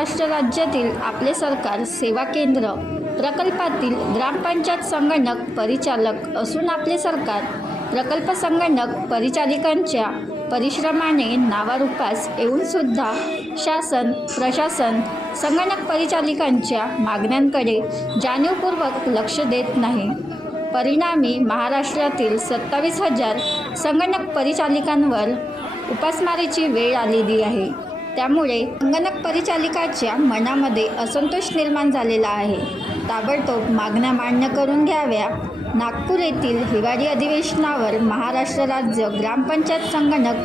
महाराष्ट्र राज्यातील आपले सरकार सेवा केंद्र प्रकल्पातील ग्रामपंचायत संगणक परिचालक असून आपले सरकार प्रकल्प संगणक परिचालिकांच्या परिश्रमाने नावारूपास येऊनसुद्धा शासन प्रशासन संगणक परिचालिकांच्या मागण्यांकडे जाणीवपूर्वक लक्ष देत नाही. परिणामी महाराष्ट्रातील सत्तावीस हजार संगणक परिचालिकांवर उपासमारीची वेळ आलेली आहे. त्यामुळे संगणक परिचालिकाच्या मनामध्ये असंतोष निर्माण झालेला आहे. ताबडतोब मागण्या मान्य करून घ्याव्या. नागपूर येथील हिवाळी अधिवेशनावर महाराष्ट्र राज्य ग्रामपंचायत संगणक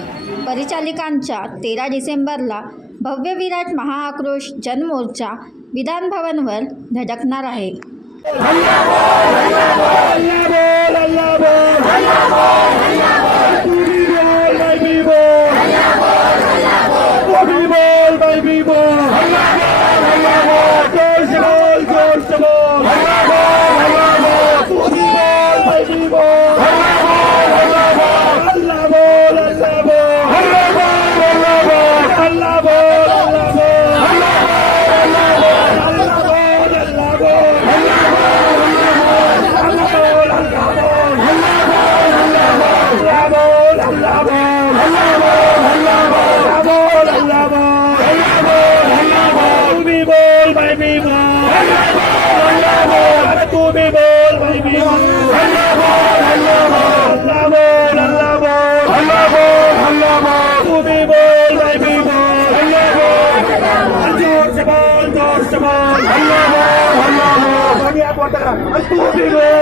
परिचालिकांच्या तेरा डिसेंबरला भव्य विराट महाआक्रोश जनमोर्चा विधानभवनवर धडकणार आहे. Let's go, people!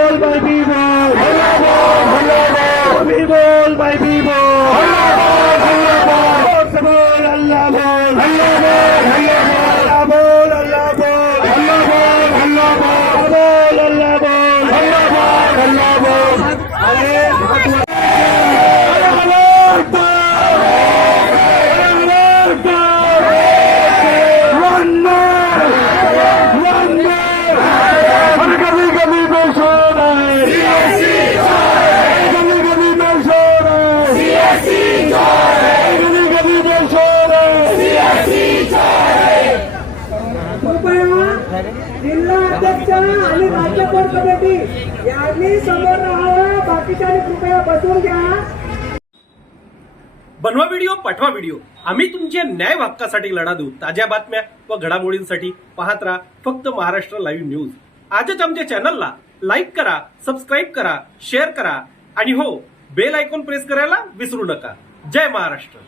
जिल्हा अध्यक्ष आणि राज्य कोर कमिटी यांनी समोर राहावं. बाकीच्या कृपया बसून घ्या. बनवा व्हिडिओ पाठवा व्हिडिओ आम्ही तुमच्या न्याय हक्कासाठी लढा देऊ. ताज्या बातम्या व घडामोडींसाठी पाहत राहा फक्त महाराष्ट्र लाईव्ह न्यूज आजच आमच्या चॅनलला लाईक करा सबस्क्राईब करा शेअर करा. आणि हो बेल आयकॉन प्रेस करायला विसरू नका. जय महाराष्ट्र.